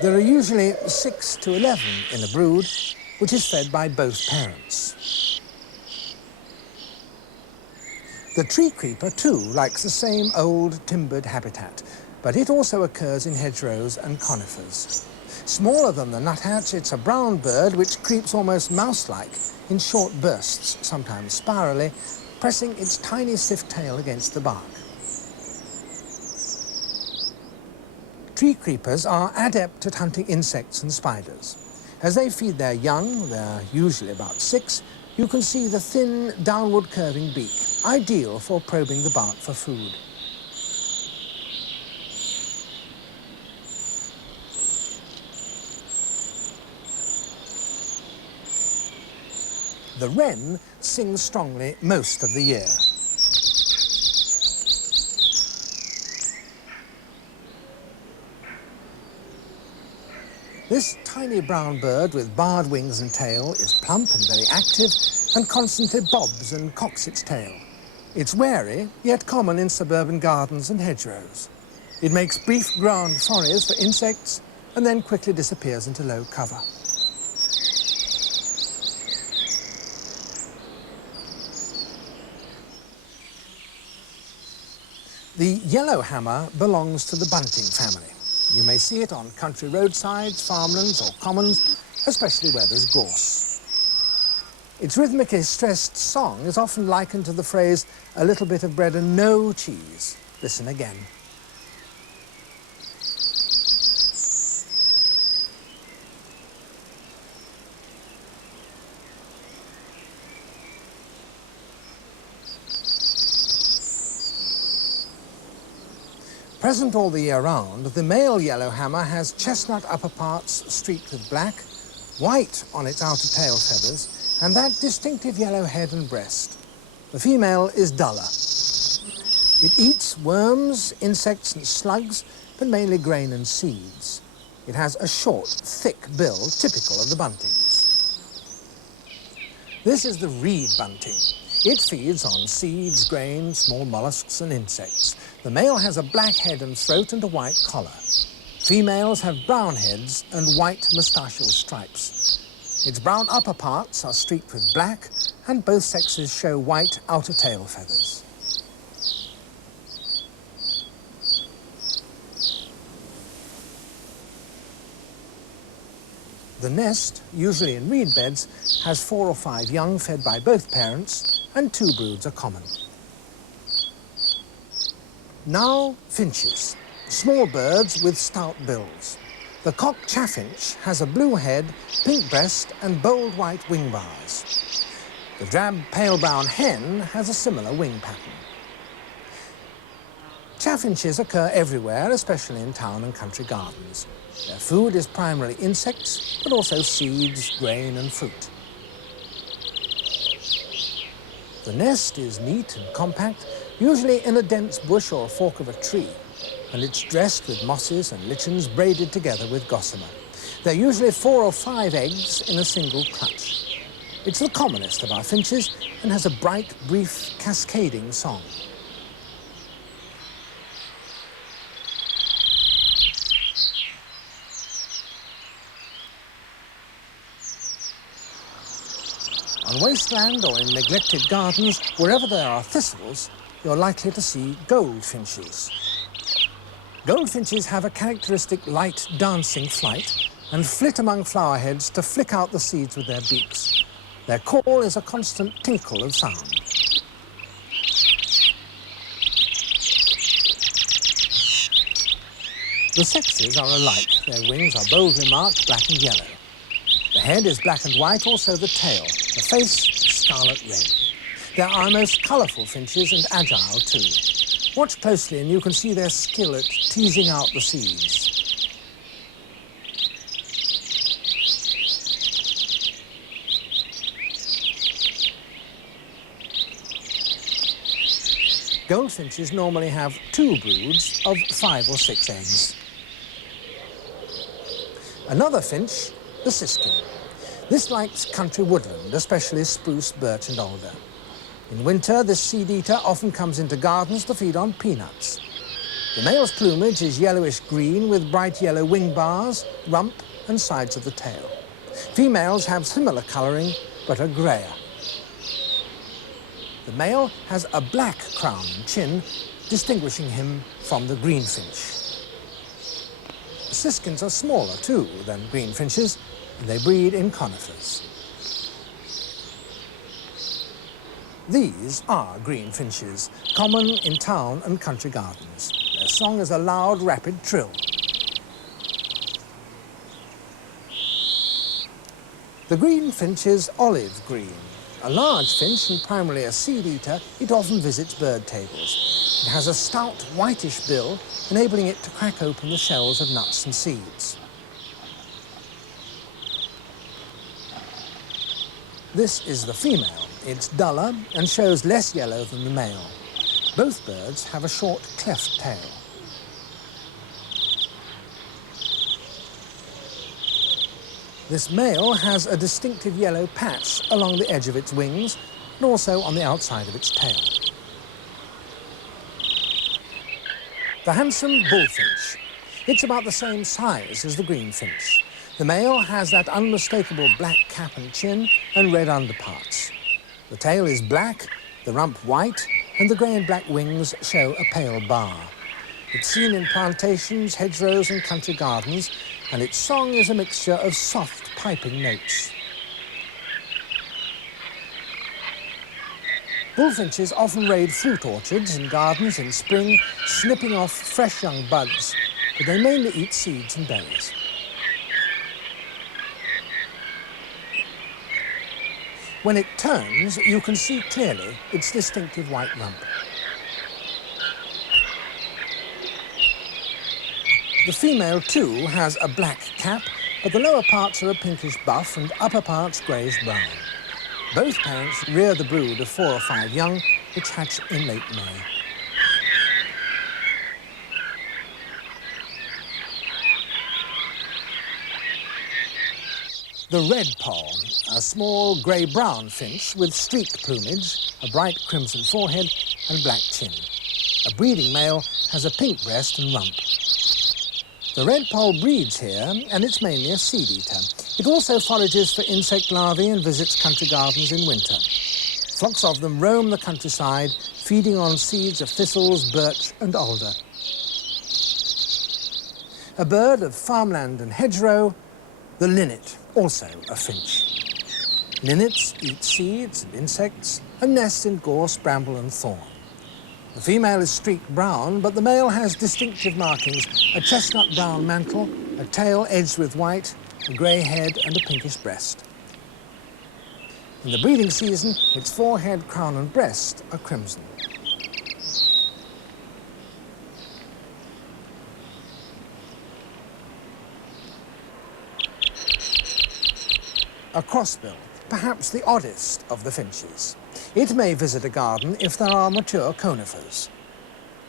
There are usually 6 to 11 in a brood, which is fed by both parents. The tree creeper, too, likes the same old timbered habitat, but it also occurs in hedgerows and conifers. Smaller than the nuthatch, it's a brown bird which creeps almost mouse-like in short bursts, sometimes spirally, pressing its tiny stiff tail against the bark. Tree creepers are adept at hunting insects and spiders. As they feed their young, they're usually about 6, you can see the thin, downward curving beak, ideal for probing the bark for food. The wren sings strongly most of the year. This tiny brown bird with barred wings and tail is plump and very active and constantly bobs and cocks its tail. It's wary, yet common in suburban gardens and hedgerows. It makes brief ground forays for insects and then quickly disappears into low cover. The yellowhammer belongs to the bunting family. You may see it on country roadsides, farmlands or commons, especially where there's gorse. Its rhythmically stressed song is often likened to the phrase, "a little bit of bread and no cheese." Listen again. Present all the year round, the male yellowhammer has chestnut upper parts streaked with black, white on its outer tail feathers, and that distinctive yellow head and breast. The female is duller. It eats worms, insects and slugs, but mainly grain and seeds. It has a short, thick bill, typical of the buntings. This is the reed bunting. It feeds on seeds, grain, small mollusks and insects. The male has a black head and throat and a white collar. Females have brown heads and white moustachial stripes. Its brown upper parts are streaked with black, and both sexes show white outer tail feathers. The nest, usually in reed beds, has 4 or 5 young fed by both parents, and 2 broods are common. Now, finches, small birds with stout bills. The cock chaffinch has a blue head, pink breast, and bold white wing bars. The drab pale brown hen has a similar wing pattern. Chaffinches occur everywhere, especially in town and country gardens. Their food is primarily insects, but also seeds, grain, and fruit. The nest is neat and compact, usually in a dense bush or fork of a tree, and it's dressed with mosses and lichens braided together with gossamer. There are usually 4 or 5 eggs in a single clutch. It's the commonest of our finches and has a bright, brief, cascading song. On wasteland or in neglected gardens, wherever there are thistles, you're likely to see goldfinches. Goldfinches have a characteristic light dancing flight and flit among flower heads to flick out the seeds with their beaks. Their call is a constant tinkle of sound. The sexes are alike. Their wings are boldly marked black and yellow. The head is black and white, also the tail. The face, scarlet red. They're our most colourful finches and agile too. Watch closely and you can see their skill at teasing out the seeds. Goldfinches normally have 2 broods of 5 or 6 eggs. Another finch, the siskin. This likes country woodland, especially spruce, birch and alder. In winter, this seed-eater often comes into gardens to feed on peanuts. The male's plumage is yellowish-green with bright yellow wing bars, rump and sides of the tail. Females have similar colouring, but are greyer. The male has a black crown and chin, distinguishing him from the greenfinch. Siskins are smaller, too, than greenfinches, and they breed in conifers. These are greenfinches, common in town and country gardens. Their song is a loud, rapid trill. The greenfinch is olive green. A large finch and primarily a seed-eater, it often visits bird tables. It has a stout, whitish bill, enabling it to crack open the shells of nuts and seeds. This is the female. It's duller and shows less yellow than the male. Both birds have a short cleft tail. This male has a distinctive yellow patch along the edge of its wings and also on the outside of its tail. The handsome bullfinch. It's about the same size as the greenfinch. The male has that unmistakable black cap and chin and red underparts. The tail is black, the rump white, and the grey and black wings show a pale bar. It's seen in plantations, hedgerows and country gardens, and its song is a mixture of soft piping notes. Bullfinches often raid fruit orchards and gardens in spring, snipping off fresh young buds, but they mainly eat seeds and berries. When it turns, you can see clearly its distinctive white rump. The female, too, has a black cap, but the lower parts are a pinkish buff and upper parts greyish-brown. Both parents rear the brood of 4 or 5 young, which hatch in late May. The redpoll, a small grey-brown finch with streaked plumage, a bright crimson forehead and black chin. A breeding male has a pink breast and rump. The redpoll breeds here, and it's mainly a seed-eater. It also forages for insect larvae and visits country gardens in winter. Flocks of them roam the countryside, feeding on seeds of thistles, birch and alder. A bird of farmland and hedgerow, the linnet, also a finch. Linnets eat seeds and insects and nest in gorse, bramble and thorn. The female is streaked brown, but the male has distinctive markings: a chestnut brown mantle, a tail edged with white, a grey head and a pinkish breast. In the breeding season, its forehead, crown and breast are crimson. A crossbill, perhaps the oddest of the finches. It may visit a garden if there are mature conifers.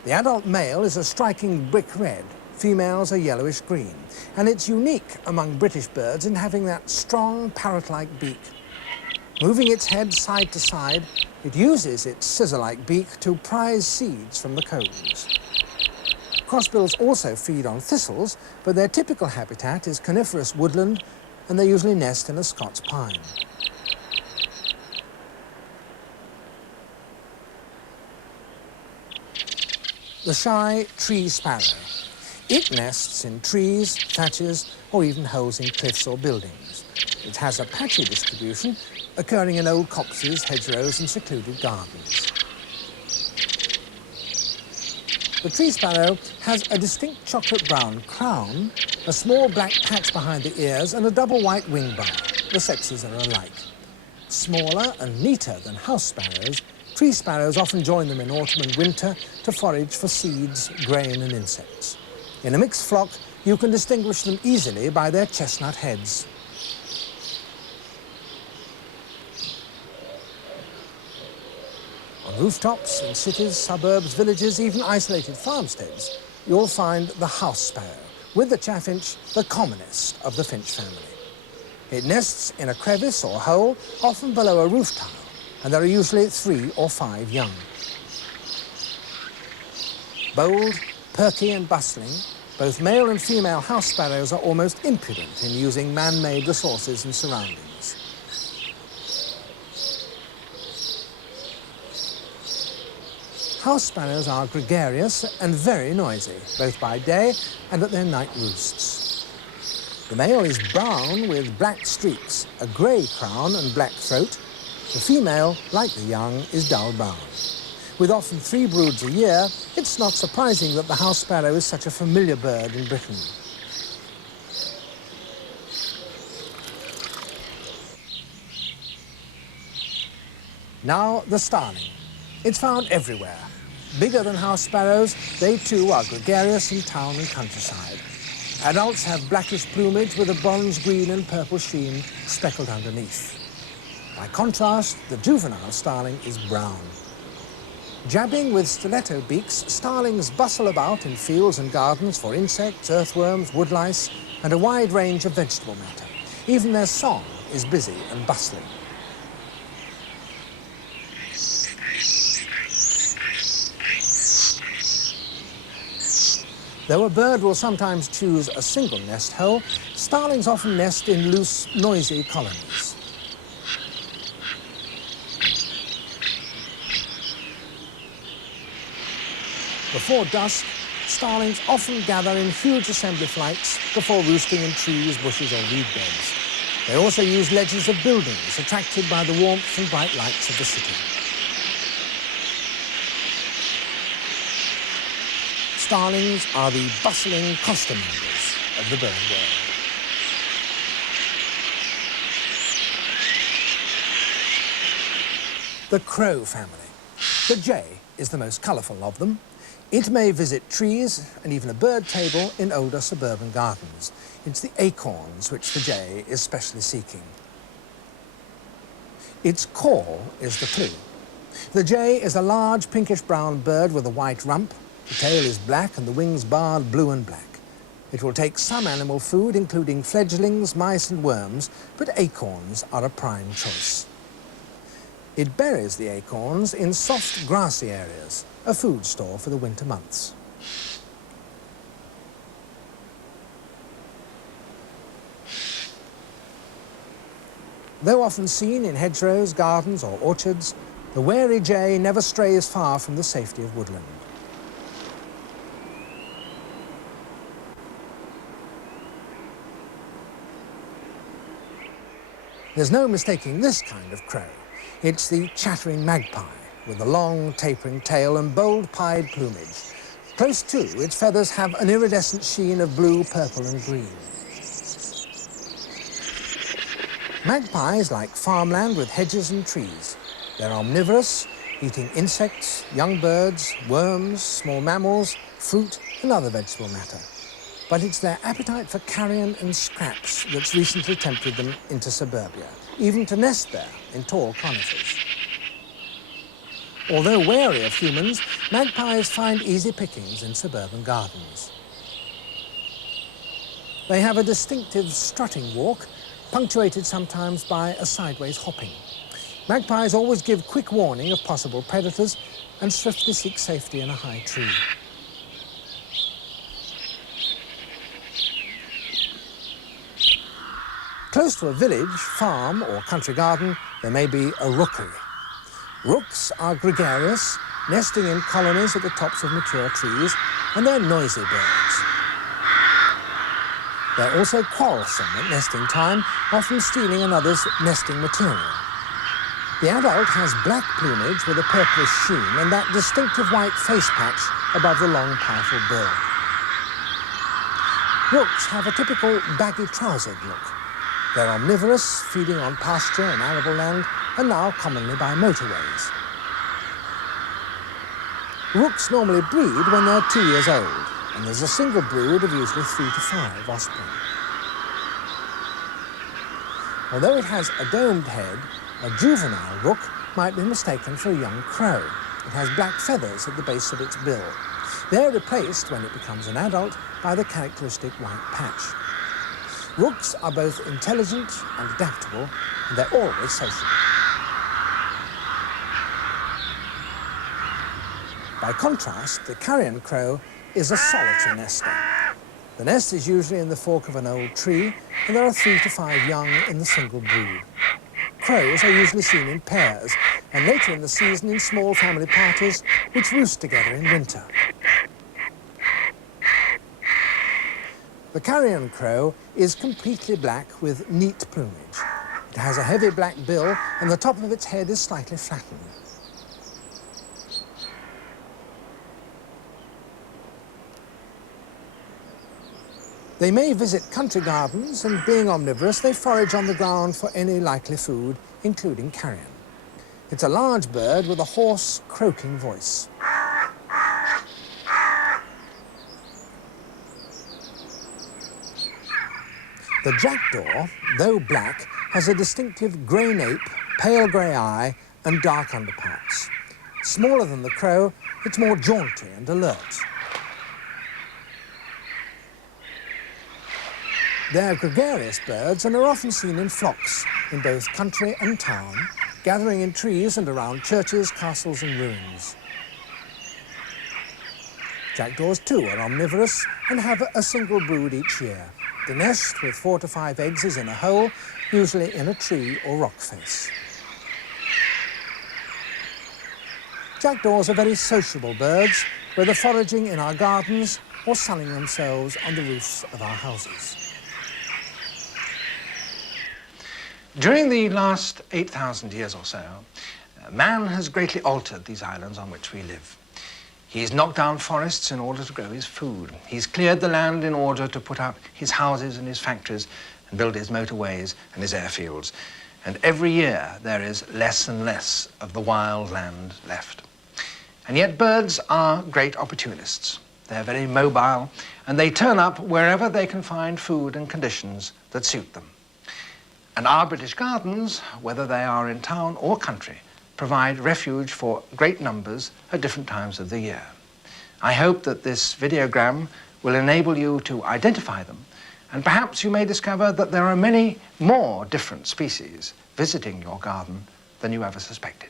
The adult male is a striking brick red, females are yellowish green, and it's unique among British birds in having that strong parrot-like beak. Moving its head side to side, it uses its scissor-like beak to prize seeds from the cones. Crossbills also feed on thistles, but their typical habitat is coniferous woodland, and they usually nest in a Scots pine. The shy tree sparrow. It nests in trees, thatches, or even holes in cliffs or buildings. It has a patchy distribution, occurring in old copses, hedgerows, and secluded gardens. The tree sparrow has a distinct chocolate brown crown, a small black patch behind the ears, and a double white wing bar. The sexes are alike. Smaller and neater than house sparrows, tree sparrows often join them in autumn and winter to forage for seeds, grain and insects. In a mixed flock, you can distinguish them easily by their chestnut heads. On rooftops, in cities, suburbs, villages, even isolated farmsteads, you'll find the house sparrow, with the chaffinch, the commonest of the finch family. It nests in a crevice or hole, often below a roof tile, and there are usually 3 or 5 young. Bold, perky and bustling, both male and female house sparrows are almost impudent in using man-made resources and surroundings. House sparrows are gregarious and very noisy, both by day and at their night roosts. The male is brown with black streaks, a grey crown and black throat. The female, like the young, is dull brown. With often 3 broods a year, it's not surprising that the house sparrow is such a familiar bird in Britain. Now, the starling. It's found everywhere. Bigger than house sparrows, they too are gregarious in town and countryside. Adults have blackish plumage with a bronze green and purple sheen speckled underneath. By contrast, the juvenile starling is brown. Jabbing with stiletto beaks, starlings bustle about in fields and gardens for insects, earthworms, woodlice, and a wide range of vegetable matter. Even their song is busy and bustling. Though a bird will sometimes choose a single nest hole, starlings often nest in loose, noisy colonies. Before dusk, starlings often gather in huge assembly flights before roosting in trees, bushes or reed beds. They also use ledges of buildings, attracted by the warmth and bright lights of the city. Starlings are the bustling costermongers of the bird world. The crow family. The jay is the most colourful of them. It may visit trees and even a bird table in older suburban gardens. It's the acorns which the jay is specially seeking. Its call is the clue. The jay is a large pinkish-brown bird with a white rump. The tail is black and the wings barred blue and black. It will take some animal food, including fledglings, mice and worms, but acorns are a prime choice. It buries the acorns in soft, grassy areas, a food store for the winter months. Though often seen in hedgerows, gardens or orchards, the wary jay never strays far from the safety of woodland. There's no mistaking this kind of crow. It's the chattering magpie, with a long, tapering tail and bold pied plumage. Close to, its feathers have an iridescent sheen of blue, purple and green. Magpies like farmland with hedges and trees. They're omnivorous, eating insects, young birds, worms, small mammals, fruit and other vegetable matter. But it's their appetite for carrion and scraps that's recently tempted them into suburbia, even to nest there in tall conifers. Although wary of humans, magpies find easy pickings in suburban gardens. They have a distinctive strutting walk, punctuated sometimes by a sideways hopping. Magpies always give quick warning of possible predators and swiftly seek safety in a high tree. Close to a village, farm or country garden, there may be a rookery. Rooks are gregarious, nesting in colonies at the tops of mature trees, and they're noisy birds. They're also quarrelsome at nesting time, often stealing another's nesting material. The adult has black plumage with a purplish sheen and that distinctive white face patch above the long, powerful bill. Rooks have a typical baggy-trousered look. They're omnivorous, feeding on pasture and arable land, and now commonly by motorways. Rooks normally breed when they're 2 years old, and there's a single brood of usually 3 to 5 offspring. Although it has a domed head, a juvenile rook might be mistaken for a young crow. It has black feathers at the base of its bill. They're replaced, when it becomes an adult, by the characteristic white patch. Rooks are both intelligent and adaptable, and they're always sociable. By contrast, the carrion crow is a solitary nester. The nest is usually in the fork of an old tree, and there are 3 to 5 young in the single brood. Crows are usually seen in pairs, and later in the season in small family parties, which roost together in winter. The carrion crow is completely black with neat plumage. It has a heavy black bill, and the top of its head is slightly flattened. They may visit country gardens, and being omnivorous, they forage on the ground for any likely food, including carrion. It's a large bird with a hoarse, croaking voice. The jackdaw, though black, has a distinctive grey nape, pale grey eye, and dark underparts. Smaller than the crow, it's more jaunty and alert. They're gregarious birds and are often seen in flocks in both country and town, gathering in trees and around churches, castles and ruins. Jackdaws too are omnivorous and have a single brood each year. The nest with 4 to 5 eggs is in a hole, usually in a tree or rock face. Jackdaws are very sociable birds, whether foraging in our gardens or sunning themselves on the roofs of our houses. During the last 8,000 years or so, man has greatly altered these islands on which we live. He's knocked down forests in order to grow his food. He's cleared the land in order to put up his houses and his factories and build his motorways and his airfields. And every year there is less and less of the wild land left. And yet birds are great opportunists. They're very mobile, and they turn up wherever they can find food and conditions that suit them. And our British gardens, whether they are in town or country, provide refuge for great numbers at different times of the year. I hope that this videogram will enable you to identify them, and perhaps you may discover that there are many more different species visiting your garden than you ever suspected.